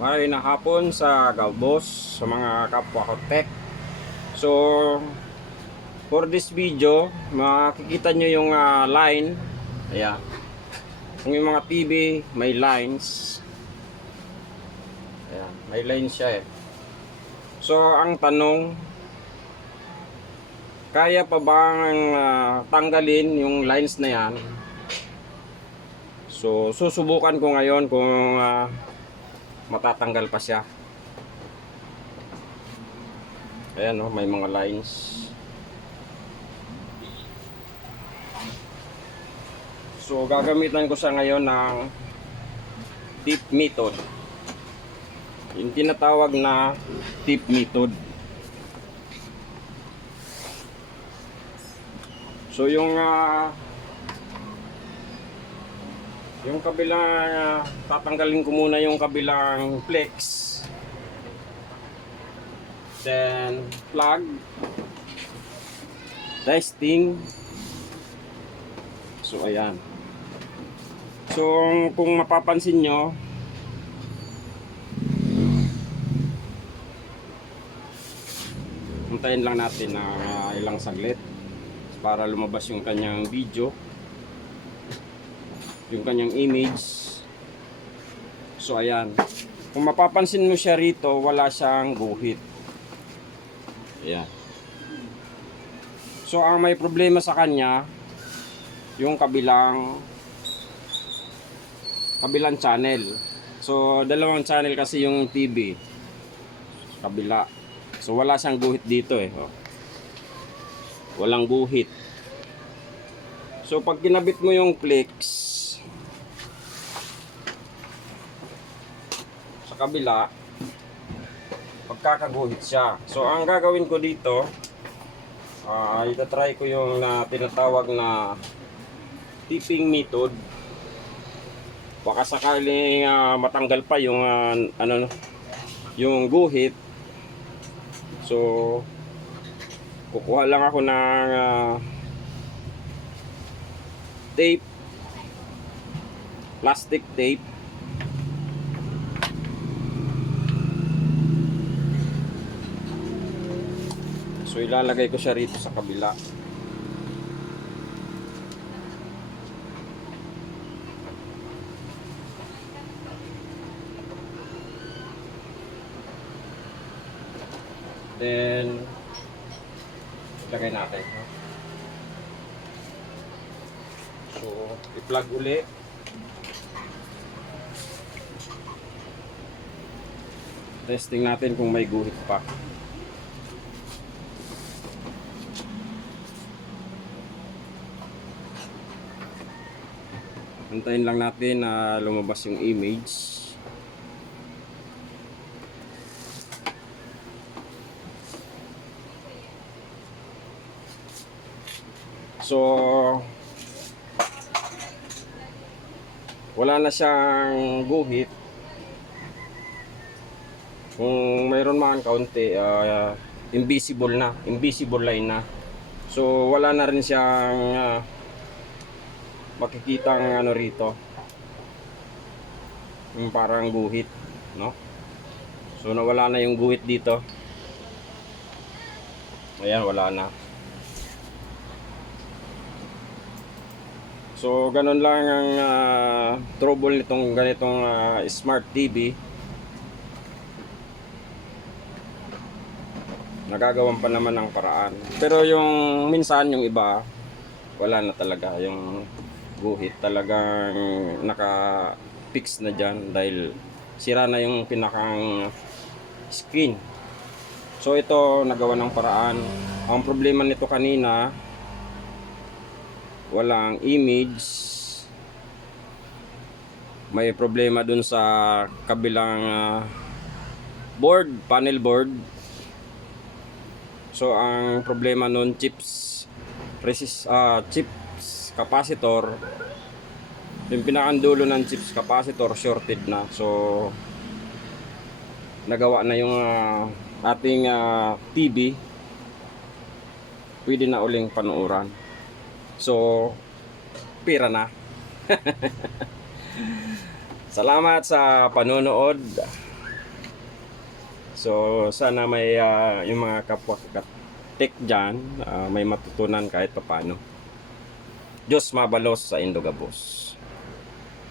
May hapon sa Galbos, sa mga kapwa ko tech. So, for this video, makikita nyo yung line. Ayan. Kung yung mga TV, may lines. Ayan, may lines siya eh. So, ang tanong, kaya pa bang tanggalin yung lines na yan? So, susubukan ko ngayon kung matatanggal pa siya. Ayan may mga lines. So gagamitan ko siya ngayon ng tip method. Yung tinatawag na tip method. So yung kabilang tatanggalin ko muna yung kabilang flex. Then plug, testing. So ayan. So kung mapapansin nyo, hintayin lang natin na ilang saglit para lumabas yung kanyang video, yung kanyang image. So ayan, kung mapapansin mo siya rito, wala siyang guhit. Ayan. So ang may problema sa kanya, yung kabilang channel. So dalawang channel kasi yung TV kabila. So wala siyang guhit dito eh. Walang guhit. So pag kinabit mo yung flex sa kabila, pagkakaguhit siya. So ang gagawin ko dito, itatry ko yung tinatawag na tipping method. Baka sakaling matanggal pa yung yung guhit. So kukuha lang ako ng tape, plastic tape. So ilalagay ko siya rito sa kabila. Then ilagay natin. So i-plug uli. Testing natin kung may guhit pa. Antayin lang natin na lumabas yung image. So wala na siyang guhit. Kung mayroon man kaunti, invisible line na. So wala na rin siyang makikitang rito, yung parang guhit, no? So nawala na yung guhit dito. Ayan, wala na. So ganun lang ang trouble nitong ganitong smart TV. Nagagawan pa naman ng paraan. Pero yung minsan yung iba, wala na talaga yung guhit, talagang naka-fix na dyan dahil sira na yung pinakang screen. So ito nagawa ng paraan. Ang problema nito kanina, walang image. May problema dun sa kabilang panel board. So ang problema nun, chips capacitor. Yung pinakandulo ng chips capacitor shorted na. So nagawa na yung ating TV. Pwede na uling panuuran. So pira na. Salamat sa panonood. So sana may yung mga kapwa tek dyan, may matutunan kahit papano. Diyos mabalos sa Indogabos.